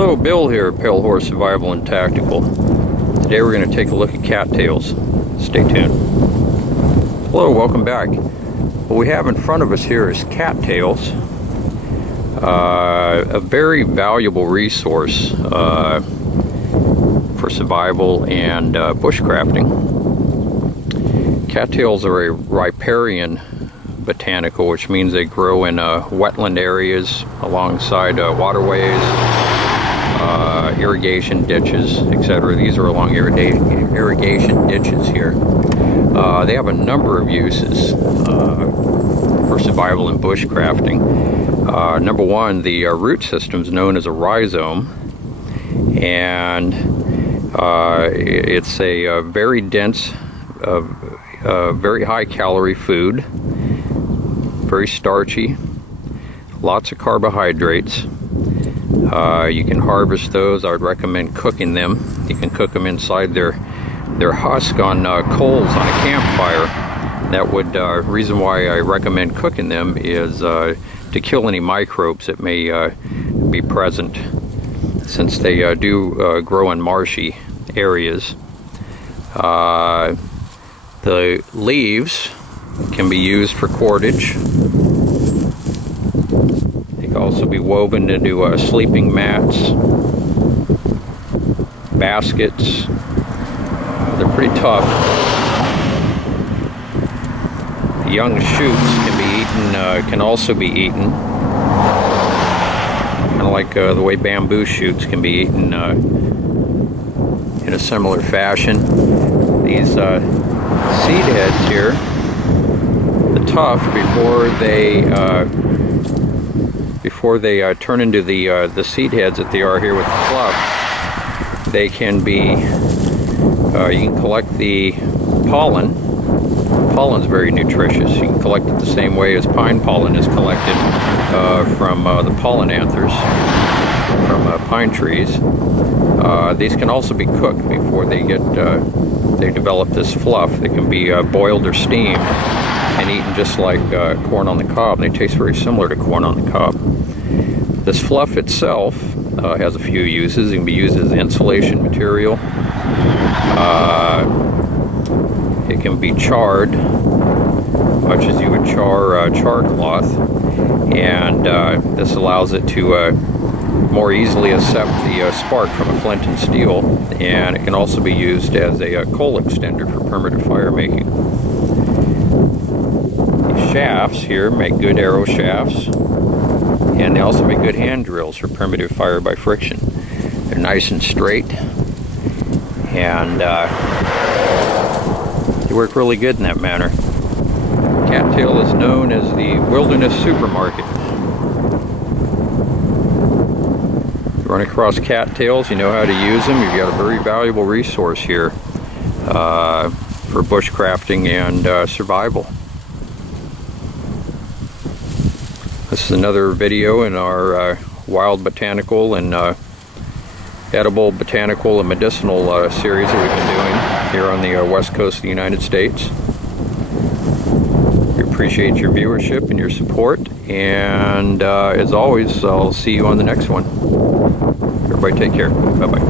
Hello, Bill here, Pale Horse Survival and Tactical. Today we're going to take a look at cattails. Stay tuned. Hello, welcome back. What we have in front of us here is cattails, a very valuable resource for survival and bushcrafting. Cattails are a riparian botanical, which means they grow in wetland areas alongside waterways, irrigation ditches, etc. These are along irrigation ditches here. They have a number of uses for survival and bushcrafting. Number one, the root system is known as a rhizome, and it's a very dense, very high calorie food, very starchy, lots of carbohydrates. You can harvest those. I would recommend cooking them. You can cook them inside their husk on coals on a campfire. That would reason why I recommend cooking them is to kill any microbes that may be present, since they do grow in marshy areas. The leaves can be used for cordage. They can also be woven into sleeping mats, baskets. They're pretty tough. The young shoots can be eaten, can also be eaten. Kind of like the way bamboo shoots can be eaten in a similar fashion. These seed heads here, the tuft, before they turn into the seed heads that they are here with the fluff, they can be, you can collect the pollen. Pollen's very nutritious. You can collect it the same way as pine pollen is collected from the pollen anthers from pine trees. These can also be cooked before they develop this fluff. They can be boiled or steamed and eaten just like corn on the cob. They taste very similar to corn on the cob. This fluff itself has a few uses. It can be used as insulation material. It can be charred, much as you would char cloth, and this allows it to more easily accept the spark from a flint and steel, and it can also be used as a coal extender for primitive fire making. These shafts here make good arrow shafts, and they also make good hand drills for primitive fire by friction. They're nice and straight, and they work really good in that manner. Cattail is known as the wilderness supermarket. Run across cattails, you know how to use them. You've got a very valuable resource here for bushcrafting and survival. This is another video in our wild botanical and edible botanical and medicinal series that we've been doing here on the west coast of the United States. We appreciate your viewership and your support, and as always, I'll see you on the next one. Everybody take care. Bye-bye.